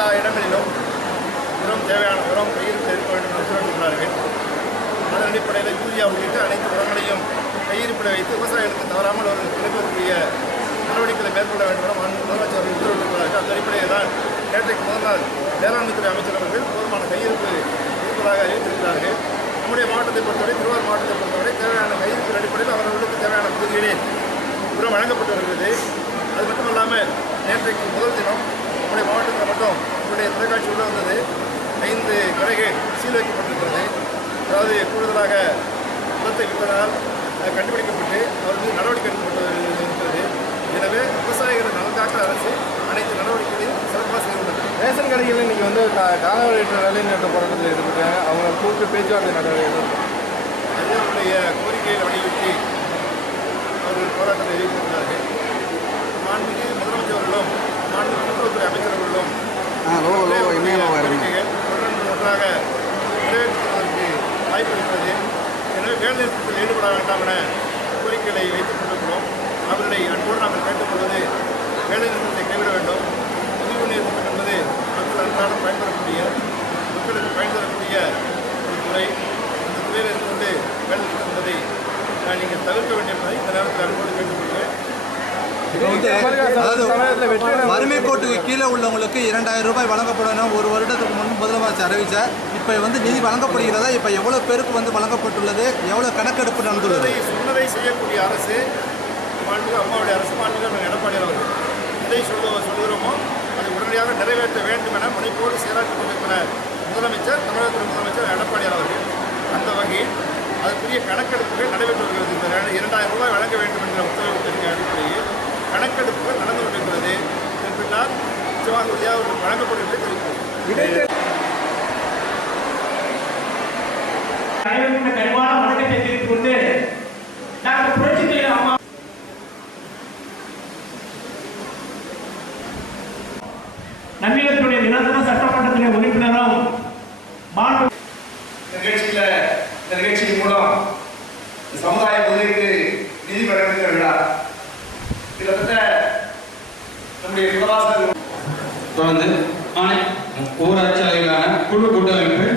எல்லா இடங்களிலும் உரம் தேவையான உரம் பயிர் சேர்க்க வேண்டும் என்று உத்தரவிட்டுள்ளார்கள் அதன் அடிப்படையில் யூரியா உள்ளிட்ட அனைத்து உரங்களையும் கையிருப்பில் வைத்து விவசாயிகளுக்கு தவறாமல் அவர்கள் கிடைக்கக்கூடிய நடவடிக்கைகளை மேற்கொள்ள வேண்டும் என மாண்பு முதலமைச்சர் அவர்கள் உத்தரவிட்டுள்ளார்கள் அந்த அடிப்படையில் தான் நேற்றைக்கு முதல் நாள் வேளாண்மைத்துறை அமைச்சர் அவர்கள் போதுமான கையிருப்பு இருப்பதாக அறிவித்திருக்கிறார்கள். நம்முடைய மாவட்டத்தை பொறுத்தவரை திருவாரூர் மாவட்டத்தை பொறுத்தவரை தேவையான கையிருப்பின் அடிப்படையில் அவர்களுக்கு தேவையான பகுதிகளில் உரம் வழங்கப்பட்டு வருகிறது அது மட்டும் இல்லாமல் நேற்றைக்கு முதல் தினம் நம்முடைய மாவட்டத்தில் மட்டும் நம்முடைய தொலைக்காட்சி உள்ள வந்தது. ஐந்து கடைகள் சீல் வைக்கப்பட்டிருக்கிறது. அதாவது கூடுதலாக உரத்தை விற்பதனால் அது கண்டுபிடிக்கப்பட்டு அவர் மீது நடவடிக்கை எடுக்கப்பட்டு இருக்கிறது எனவே விவசாயிகளை நலன்காக்க அரசு அனைத்து நடவடிக்கைகளையும் சிறப்பாக செய்துள்ளது ரேஷன் கடைகளில் இன்னைக்கு வந்து காலவரையற்ற வேலை நிறுத்த போராட்டத்தில் ஈடுபட்டாங்க. அவங்க கூப்பிட்டு பேச்சுவார்த்தை நடவடிக்கை ஐயாவுடைய கோரிக்கையை வலியுறுத்தி அவர்கள் போராட்டத்தை அறிவித்திருந்தார்கள் மாண்புமிகு எனவே வேலைநிறுத்தத்தில் ஈடுபட வேண்டாம் என கோரிக்கைகளை வைத்துக் கொண்டிருக்கிறோம். அவர்களை அன்போடு நாங்கள் கேட்டுக்கொள்வது வேலைநிறுத்தத்தை கைவிட வேண்டும். உதவி நிறுத்தம் என்பது மக்கள் அன்றாடம் பயன்பெறக்கூடிய மக்களுக்கு பயன் தரக்கூடிய ஒரு துறை. அந்த துறையில் இருந்து வேலைநிறுத்தம் என்பதை நான் நீங்கள் தவிர்க்க வேண்டும் என்பதை இந்த நேரத்தில் அன்போடு கேட்டுக்கொள்கிறேன் அதாவது வறுமை கோட்டுக்கு கீழே உள்ளவங்களுக்கு இரண்டாயிரம் ரூபாய் வழங்கப்படணும் ஒரு வருடத்துக்கு முன் முதலமைச்சர் அறிவிச்சார். இப்போ வந்து நிதி வழங்கப்படுகிறதா? இப்போ எவ்வளோ பேருக்கு வந்து வழங்கப்பட்டுள்ளது? எவ்வளோ கணக்கெடுப்பு நடந்துள்ளது? சொன்னதை சொன்னதை செய்யக்கூடிய அரசு மாண்புமிகு அம்மாவுடைய அரசு மாண்புமிகு நம்ம எடப்பாடி அவர்கள். எதை சொல்ல சொல்கிறோமோ அதை உடனடியாக நிறைவேற்ற வேண்டும் என முனைப்போடு செயலாற்றிக் கொண்டிருக்கிற முதலமைச்சர் தமிழகத்தின் முதலமைச்சர் எடப்பாடி அவர்கள். அந்த வகையில் அதற்குரிய கணக்கெடுப்புகள் நடைபெற்று வருகிறது. இந்த ரெண்டு- இரண்டாயிரம் ரூபாய் வழங்க வேண்டும் என்ற உத்தரவிட்டிருக்க அடிப்படையில் கணக்கெடுப்புகள் நடந்து கொண்டிருக்கிறது. பின்னால் நிச்சயமாக உறுதியாக வழங்கப்படும் என்று அனைவருக்கும் கனிவான வணக்கத்தை தெரிவித்துக் கொண்டு டாக்டர் புரட்சி தலைவர் அம்மா நிரந்தர உறுப்பினரும் மாண்பு நிகழ்ச்சியில இந்த நிகழ்ச்சியின் மூலம் சமுதாய உதவிக்கு நிதி வழங்குகிற விழா கிட்டத்தட்ட நம்முடைய குலவாசர் தொடர்ந்து ஆணை ஊராட்சி அளவிலான குழு கூட்டமைப்பு